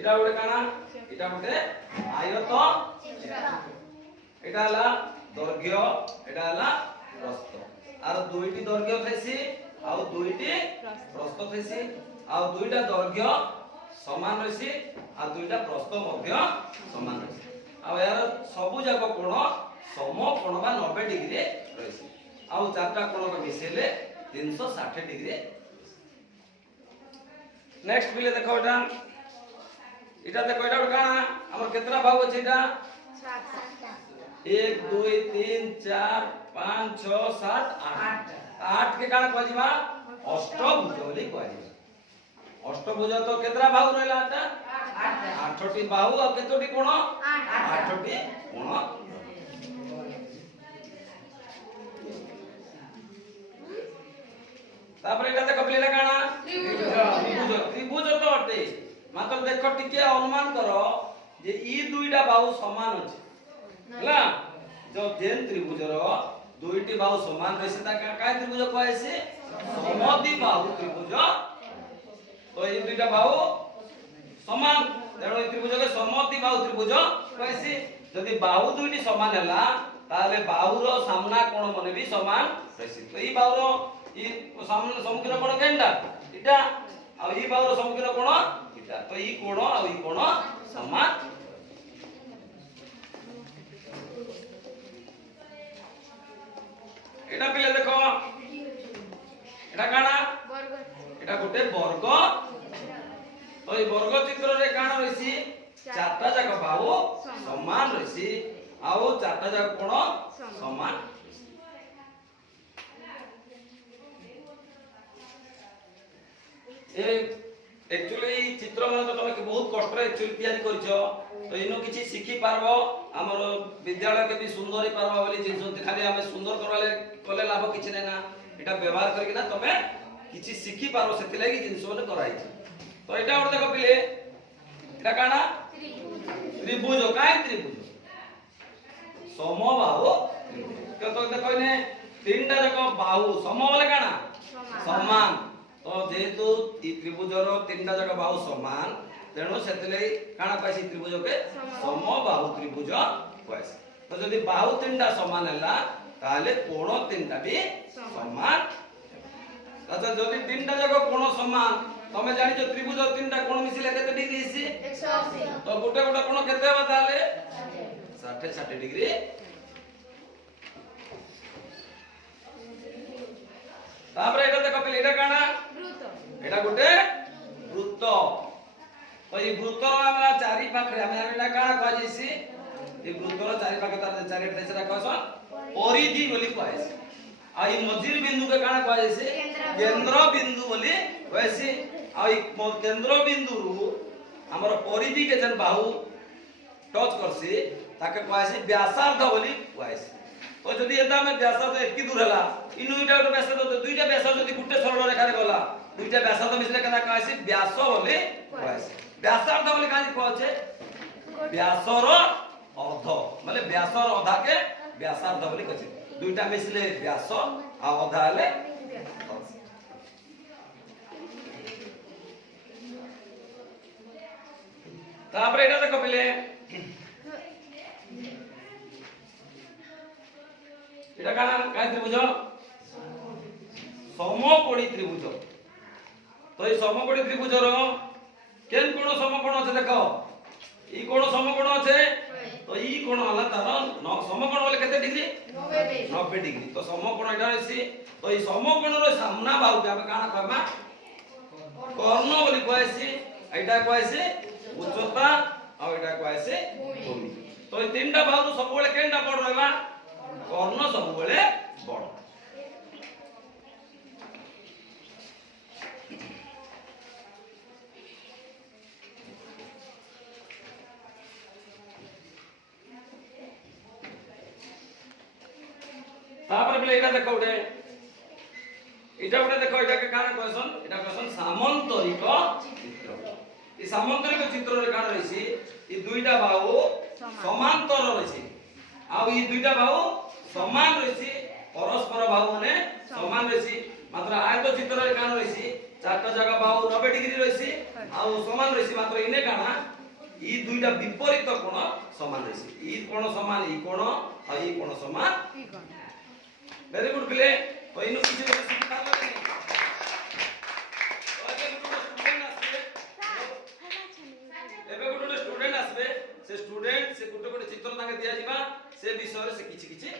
এটা গোটে কানা এটা গোটে আয়ত এটা হলা দৈর্ঘ্য এটা হলা প্রস্থ আর দুইটি দৈর্ঘ্য থাইছি আর দুইটি প্রস্থ থাইছি আর দুইটা দৈর্ঘ্য সমান রইছি আর দুইটা প্রস্থ মধ্য সমান রইছি আর ইয়ার সবু যাক কোণ সমকোণ বা 90 ডিগ্রি রইছি আর চারটা কোণ মিশেলে 360 ডিগ্রি। नेक्स्ट बिले देखो এটা দেখো এটা কানা আমার কেতরা ভাগ আছে এটা 1 2 3 4 5 6 7 8 8 के काना कहजिबा अष्टभुज बोली कहजिबा अष्टभुज तो केतरा भाग रहला এটা 8टी बाहु और केतोटी कोण 8टी कोण। तापर এটা দেখো বিলে কানা त्रिभुज त्रिभुज तो अटे मात्र देखो टिके अनुमान करो जे ई दुईटा बाहु समान अछि हला जो जेन त्रिभुज रो दुईटी बाहु समान रहिसे ता काय त्रिभुज कहैसे समद्वि बाहु त्रिभुज। तो ई दुईटा बाहु समान तेणु ई त्रिभुज के समद्वि बाहु त्रिभुज कहैसे। यदि बाहु दुईटी समान हला ताले बाहु रो सामना कोण मने भी समान रहिसे। तो ई बाहु रो ई सामने सम्मुखीन कोण केनटा इटा आ ई बाहु रो सम्मुखीन कोण इटा। तो ई कोण आ ई कोण समान। এটা পিলে দেখো এটা কানা বর্গ এটা গোটে বর্গ। তো এই বর্গ চিত্র রে কানা রইছি চারটা জায়গা বাহু সমান রইছি আও চারটা জায়গা কোণ সমান। ए एक्चुअली चित्र मन तो तुम बहुत कष्ट रे एक्चुअली तैयारी करछो तो इनो किछि सिखि पारबो हमर विद्यालय के भी सुंदर ही पारबो बोली जिंस खाली हमें सुंदर करवाले कोले लाभ किछि नै ना एटा व्यवहार करके ना तमे किछि सिखि पारो सेति लागि जिंस मन कराई छी। तो एटा और देखो पिले एटा काना त्रिभुज काय त्रिभुज समबाहु त्रिभुज। तो देखो ने तीनटा जको बाहु सम बोले काना समान। तो जेहेतु ई त्रिभुज रो तीनटा जगह बाहु समान तेणु सेतले काना पासी त्रिभुज के समबाहु त्रिभुज कहैसे। तो जदि बाहु तीनटा समान हला ताले कोण तीनटा भी समान। अच्छा जदि तीनटा जगह कोण समान तमे जानि जो त्रिभुज तीनटा कोण मिसिले केते डिग्री हिसी 180। तो गोटे गोटे कोण केते होबा ताले 60 60 डिग्री। तापर एटा देखो पहिले एटा काना एटा गोटे वृत्त। तो ई वृत्त हमरा चारि पाखरे हम एटा काना कह जैसी ई वृत्त रो चारि पाखे तार चारि देशरा कहसन परिधि बोली कहैसी। आ ई मझिर बिंदु के काना कह जैसी केंद्र बिंदु बोली कहैसी। आ ई केंद्र बिंदु रु हमर परिधि के जन बाहु टच करसी ताके कहैसी व्यासार्ध बोली कहैसी। तो जदि एता में व्यासार्ध एकी दूर हला इनु इटा व्यासार्ध तो दुईटा व्यासार्ध जदि गुटे सरल रेखा रे गला दुईटा व्यासार्ध मिसले केना कहैसी व्यास बोली कहैसी। व्यासार्ध बोली काजी कहछे व्यासर अर्ध माने व्यासर अधा के व्यासार्ध बोली कहछे। दुईटा मिसले व्यास आ अधा हले तापर एटा देखो पहिले এটা কানা কাই ত্রিভুজ সমকোণী ত্রিভুজ। তো এই সমকোণী ত্রিভুজ র কেন কোণ সমকোণ আছে দেখো ই কোণ সমকোণ আছে। তো ই কোণ হলা তার সমকোণ বলে কত ডিগ্রি 90 ডিগ্রি। তো সমকোণ এটা আছে। তো এই সমকোণ র সামনা বাহু কে আমি কানা কইমা কর্ণ বলি কইছি। এটা কইছে উচ্চতা আর এটা কইছে ভূমি। তো এই তিনটা বাহু সবବେଳେ কেনটা বড় रहबा कर्ण सब बड़े बड़। तापर बोले एटा देखो उठे एटा उठे देखो एटा के काना कहसन एटा कहसन सामंतरिक चित्र। ई सामंतरिक चित्र रे काना रहिसी ई दुईटा बाहु समांतर रहिसी आ ई दुईटा बाहु समान रहिसी परस्पर बाहु माने समान रहिसी। मात्र आयत चित्र रे काना रहिसी चारटा जगह बाहु 90 डिग्री रहिसी आ समान रहिसी। मात्र इने काना ଇ ଦୁଇଟା ବିପରୀତ କୋଣ ସମାନ ହେସି ଇ କୋଣ ସମାନ ଇ କୋଣ ଆଉ ଇ କୋଣ ସମାନ ଇ କୋଣ ଭେରି ଗୁड ପିଲେ କଇନୁ କିଛି ଗୋଟେ ଶିଖା লাগনি ଏବେ ଗୋଟେ ସ୍ଟୁଡେଣ୍ଟ আসবে ସେ ସ୍ଟୁଡେଣ୍ଟ ସେ ଗୋଟେ ଗୋଟେ ଚିତ୍ର ତାଙ୍କେ ଦିଆ ଯିବା ସେ ବିଷୟରେ ସେ କିଛି କିଛି